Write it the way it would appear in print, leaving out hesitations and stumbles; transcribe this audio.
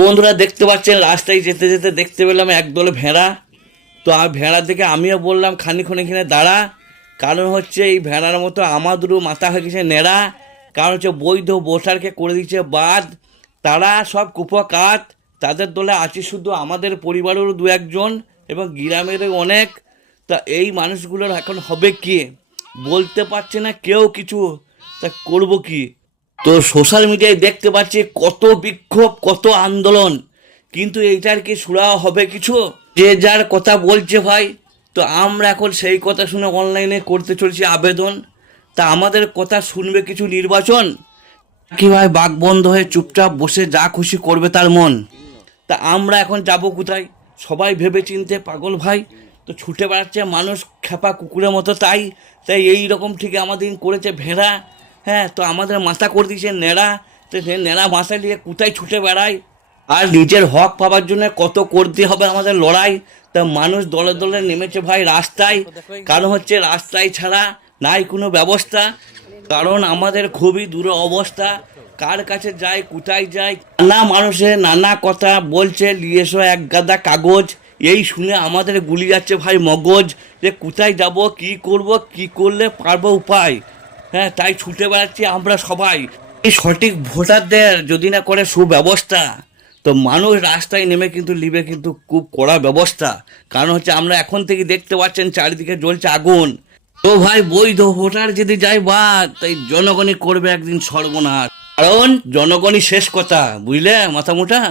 বন্ধুরা দেখতে পাচ্ছেন রাস্তায় যেতে যেতে দেখতে পেলাম একদল ভেড়া। তো ভেড়া থেকে আমিও বললাম খানিক্ষণ এখানে দাঁড়া, কারণ হচ্ছে এই ভেড়ার মতো আমাদেরও মাথা হয়ে গেছে নেড়া। কারণ হচ্ছে বৈধ ভোটারকে করে দিচ্ছে বাদ, তারা সব কুপকাত, তাদের দলে আছে শুধু আমাদের পরিবারেরও দু একজন এবং গ্রামেরও অনেক। তা এই মানুষগুলোর এখন হবে কি বলতে পারছে না কেউ কিছু, তা করব কি? তো সোশ্যাল মিডিয়ায় দেখতে পাচ্ছি কত বিক্ষোভ, কত আন্দোলন, কিন্তু এইটার কি সুরা হবে কিছু? যে যার কথা বলছে ভাই, তো আমরা এখন সেই কথা শুনে অনলাইনে করতে চলছি আবেদন। তা আমাদের কথা শুনবে কিছু নির্বাচন কি ভাই? বাঘ বন্ধ হয়ে চুপচাপ বসে যা খুশি করবে তার মন। তা আমরা এখন যাব কোথায়? সবাই ভেবে চিনতে পাগল ভাই। তো ছুটে বেড়াচ্ছে মানুষ খেপা কুকুরের মতো, তাই তাই এই রকম ঠিক আমাদের করেছে ভেড়া। হ্যাঁ, তো আমাদের মাথা করে দিয়েছে নেড়া। তো সে নেড়া মাথা নিয়ে কোথায় ছুটে বেড়ায়, আর নিজের হক পাওয়ার জন্য কত করতে হবে আমাদের লড়াই। তা মানুষ দলে দলে নেমেছে ভাই রাস্তায়, কারণ হচ্ছে রাস্তায় ছাড়া নাই কোনো ব্যবস্থা। কারণ আমাদের খুবই দূর অবস্থা, কার কাছে যায় কোথায় যায়, নানা মানুষের নানা কথা বলছে, নিয়ে এসো এক গাদা কাগজ। এই শুনে আমাদের গুলি যাচ্ছে ভাই মগজ, যে কোথায় যাব, কি করব, কি করলে পারবো উপায়। হ্যাঁ, তাই ছুটে বেড়াচ্ছি আমরা সবাই। এই সঠিক ভোটারদের যদি না করে সুব্যবস্থা, তো মানুষ রাস্তায় নেমে কিন্তু নিবে কিন্তু খুব কড়া ব্যবস্থা। কারণ হচ্ছে আমরা এখন থেকে দেখতে পাচ্ছেন চারিদিকে জ্বলছে আগুন। তো ভাই বৈধ ভোটার যদি যায় বাদ, তাই জনগণই করবে একদিন সর্বনাশ। কারণ জনগণই শেষ কথা, বুঝলে মাথা মোটা।